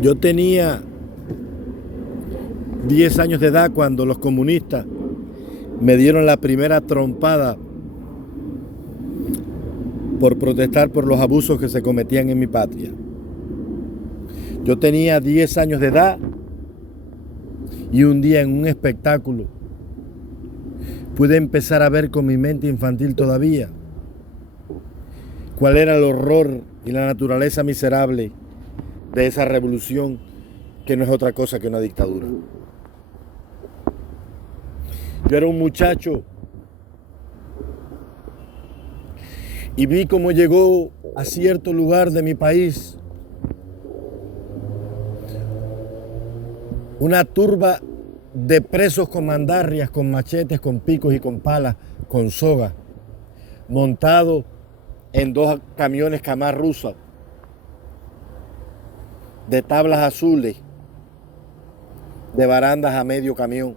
Yo tenía 10 años de edad cuando los comunistas me dieron la primera trompada por protestar por los abusos que se cometían en mi patria. Yo tenía 10 años de edad y un día en un espectáculo pude empezar a ver con mi mente infantil todavía cuál era el horror y la naturaleza miserable de esa revolución que no es otra cosa que una dictadura. Yo era un muchacho y vi cómo llegó a cierto lugar de mi país una turba de presos con mandarrias, con machetes, con picos y con palas, con soga, montados en 2 camiones Kamaz rusas de tablas azules, de barandas a medio camión,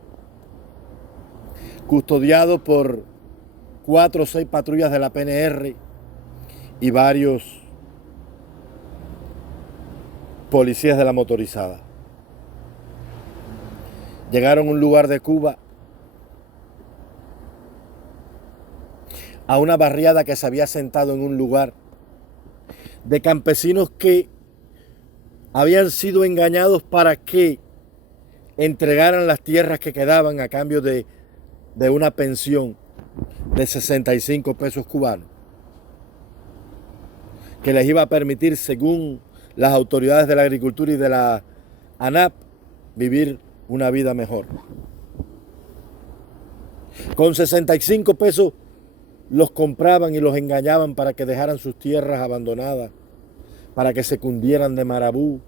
custodiados por 4 o 6 patrullas de la PNR y varios policías de la motorizada. Llegaron a un lugar de Cuba, a una barriada que se había sentado en un lugar de campesinos que habían sido engañados para que entregaran las tierras que quedaban a cambio de una pensión de 65 pesos cubanos, que les iba a permitir, según las autoridades de la agricultura y de la ANAP, vivir una vida mejor. Con 65 pesos los compraban y los engañaban para que dejaran sus tierras abandonadas, para que se cundieran de marabú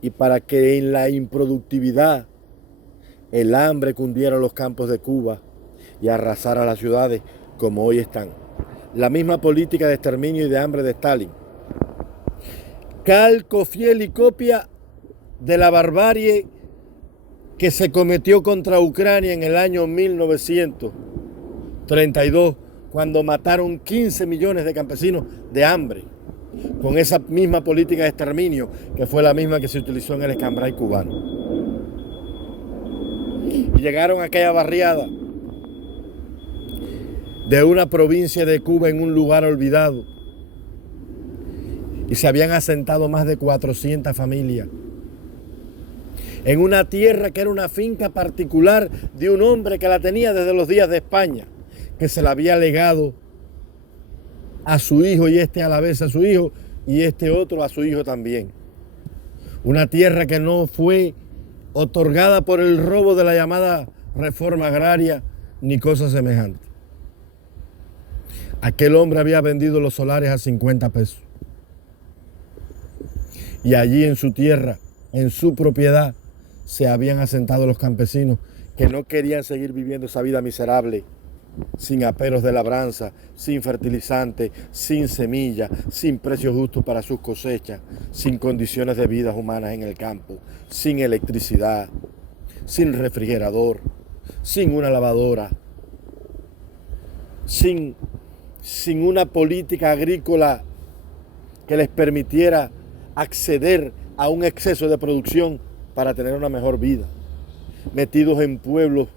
y para que en la improductividad el hambre cundiera los campos de Cuba y arrasara las ciudades como hoy están. La misma política de exterminio y de hambre de Stalin. Calco, fiel y copia de la barbarie que se cometió contra Ucrania en el año 1932, cuando mataron 15 millones de campesinos de hambre, con esa misma política de exterminio que fue la misma que se utilizó en el Escambray cubano. Y llegaron a aquella barriada de una provincia de Cuba en un lugar olvidado y se habían asentado más de 400 familias en una tierra que era una finca particular de un hombre que la tenía desde los días de España, que se la había legado a su hijo y este a la vez a su hijo y este otro a su hijo también. Una tierra que no fue otorgada por el robo de la llamada reforma agraria ni cosa semejante. Aquel hombre había vendido los solares a 50 pesos. Y allí en su tierra, en su propiedad, se habían asentado los campesinos que no querían seguir viviendo esa vida miserable, sin aperos de labranza, sin fertilizante, sin semilla, sin precios justos para sus cosechas, sin condiciones de vida humanas en el campo, sin electricidad, sin refrigerador, sin una lavadora, sin una política agrícola que les permitiera acceder a un exceso de producción para tener una mejor vida, metidos en pueblos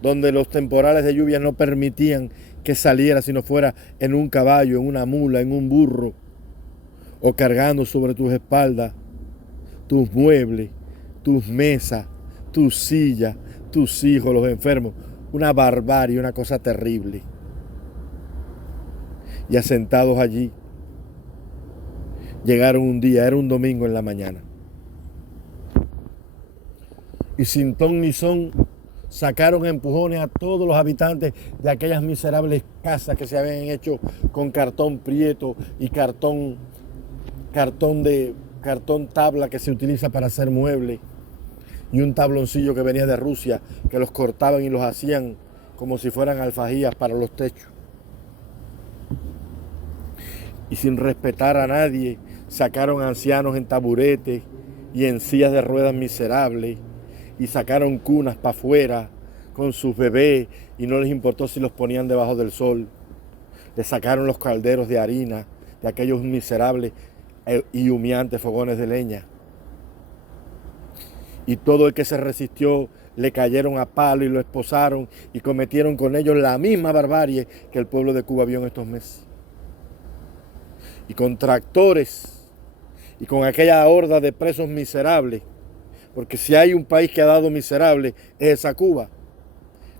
donde los temporales de lluvia no permitían que saliera si no fuera en un caballo, en una mula, en un burro, o cargando sobre tus espaldas tus muebles, tus mesas, tus sillas, tus hijos, los enfermos. Una barbarie, una cosa terrible. Y asentados allí, llegaron un día, era un domingo en la mañana, y sin ton ni son sacaron empujones a todos los habitantes de aquellas miserables casas que se habían hecho con cartón prieto y cartón tabla que se utiliza para hacer muebles, y un tabloncillo que venía de Rusia, que los cortaban y los hacían como si fueran alfajías para los techos. Y sin respetar a nadie, sacaron ancianos en taburetes y en sillas de ruedas miserables, y sacaron cunas para afuera con sus bebés y no les importó si los ponían debajo del sol. Le sacaron los calderos de harina de aquellos miserables y humeantes fogones de leña. y todo el que se resistió le cayeron a palo y lo esposaron y cometieron con ellos la misma barbarie que el pueblo de Cuba vio en estos meses. Y con tractores y con aquella horda de presos miserables, porque si hay un país que ha dado miserable es esa Cuba,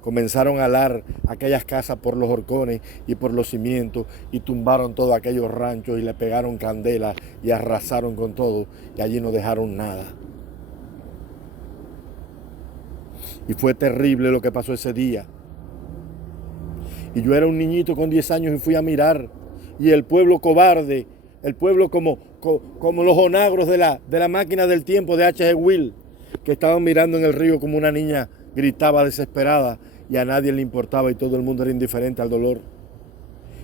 comenzaron a alar aquellas casas por los horcones y por los cimientos y tumbaron todos aquellos ranchos y le pegaron candela y arrasaron con todo y allí no dejaron nada. Y fue terrible lo que pasó ese día. Y yo era un niñito con 10 años y fui a mirar. Y el pueblo cobarde, el pueblo como los onagros de la máquina del tiempo de H.G. Will, que estaban mirando en el río como una niña gritaba desesperada y a nadie le importaba y todo el mundo era indiferente al dolor.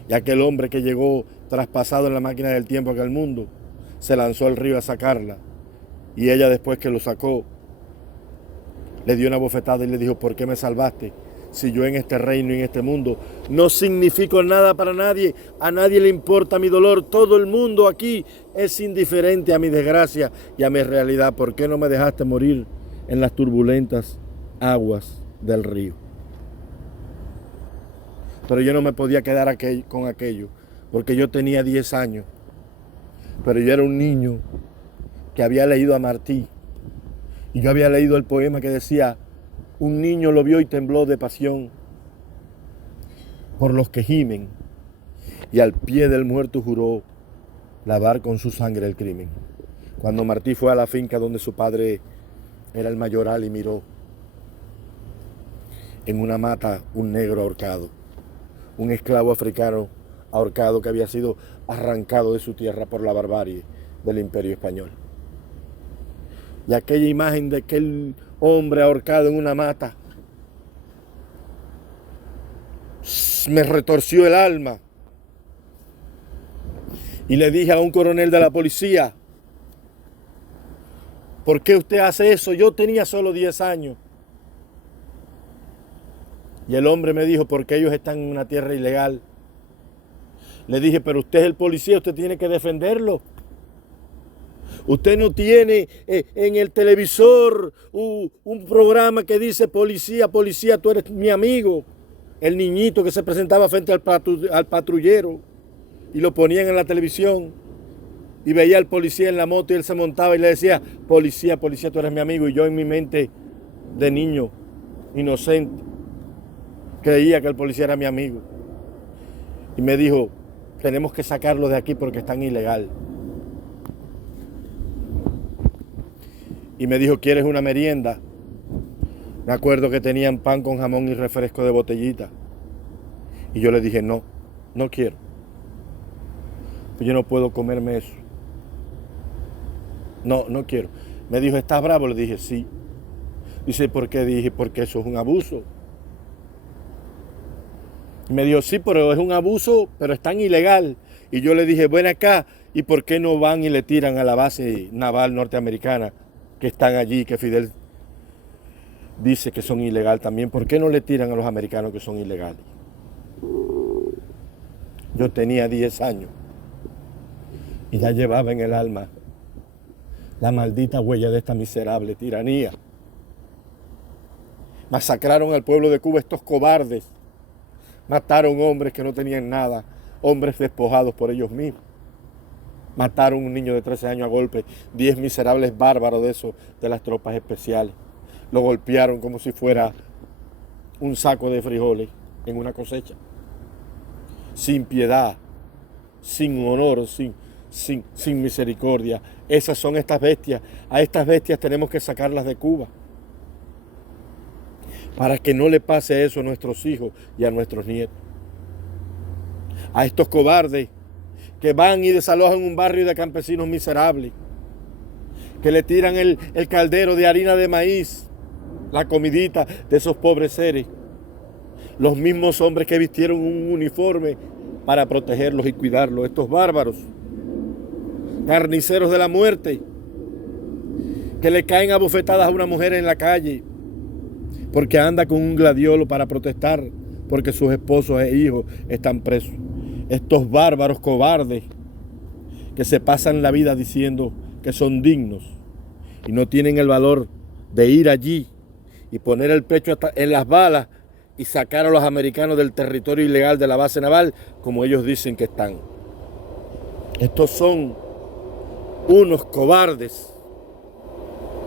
Y aquel hombre que llegó traspasado en la máquina del tiempo a aquel mundo, se lanzó al río a sacarla. Y ella, después que lo sacó, le dio una bofetada y le dijo: ¿por qué me salvaste? Si yo en este reino y en este mundo no significo nada para nadie, a nadie le importa mi dolor, todo el mundo aquí es indiferente a mi desgracia y a mi realidad. ¿Por qué no me dejaste morir en las turbulentas aguas del río? Pero yo no me podía quedar con aquello, porque yo tenía 10 años, pero yo era un niño que había leído a Martí. Y yo había leído el poema que decía: un niño lo vio y tembló de pasión por los que gimen, y al pie del muerto juró lavar con su sangre el crimen. Cuando Martí fue a la finca donde su padre era el mayoral y miró en una mata un negro ahorcado, un esclavo africano ahorcado que había sido arrancado de su tierra por la barbarie del Imperio Español. Y aquella imagen de aquel hombre ahorcado en una mata me retorció el alma. Y le dije a un coronel de la policía: ¿por qué usted hace eso? Yo tenía solo 10 años. Y el hombre me dijo: porque ellos están en una tierra ilegal. Le dije: pero usted es el policía, usted tiene que defenderlo. Usted no tiene en el televisor un programa que dice: policía, policía, tú eres mi amigo. El niñito que se presentaba frente al patrullero y lo ponían en la televisión y veía al policía en la moto y él se montaba y le decía: policía, policía, tú eres mi amigo. Y yo en mi mente de niño inocente creía que el policía era mi amigo. Y me dijo: tenemos que sacarlo de aquí porque están ilegal. Y me dijo: ¿quieres una merienda? Me acuerdo que tenían pan con jamón y refresco de botellita. Y yo le dije: no, no quiero. Pues yo no puedo comerme eso. No, no quiero. Me dijo: ¿estás bravo? Le dije: sí. Dice: ¿por qué? Dije: porque eso es un abuso. Y me dijo: sí, pero es un abuso, pero es tan ilegal. Y yo le dije: ven acá, ¿y por qué no van y le tiran a la base naval norteamericana que están allí, que Fidel dice que son ilegales también? ¿Por qué no le tiran a los americanos que son ilegales? Yo tenía 10 años y ya llevaba en el alma la maldita huella de esta miserable tiranía. Masacraron al pueblo de Cuba estos cobardes. Mataron hombres que no tenían nada, hombres despojados por ellos mismos. Mataron a un niño de 13 años a golpe, 10 miserables bárbaros de esos, de las tropas especiales. Lo golpearon como si fuera un saco de frijoles en una cosecha. Sin piedad, sin honor, sin misericordia. Esas son estas bestias. A estas bestias tenemos que sacarlas de Cuba, para que no le pase eso a nuestros hijos y a nuestros nietos. A estos cobardes que van y desalojan un barrio de campesinos miserables, que le tiran el caldero de harina de maíz, la comidita de esos pobres seres. Los mismos hombres que vistieron un uniforme para protegerlos y cuidarlos, estos bárbaros, carniceros de la muerte, que le caen a bofetadas a una mujer en la calle porque anda con un gladiolo para protestar porque sus esposos e hijos están presos. Estos bárbaros cobardes que se pasan la vida diciendo que son dignos y no tienen el valor de ir allí y poner el pecho en las balas y sacar a los americanos del territorio ilegal de la base naval, como ellos dicen que están. Estos son unos cobardes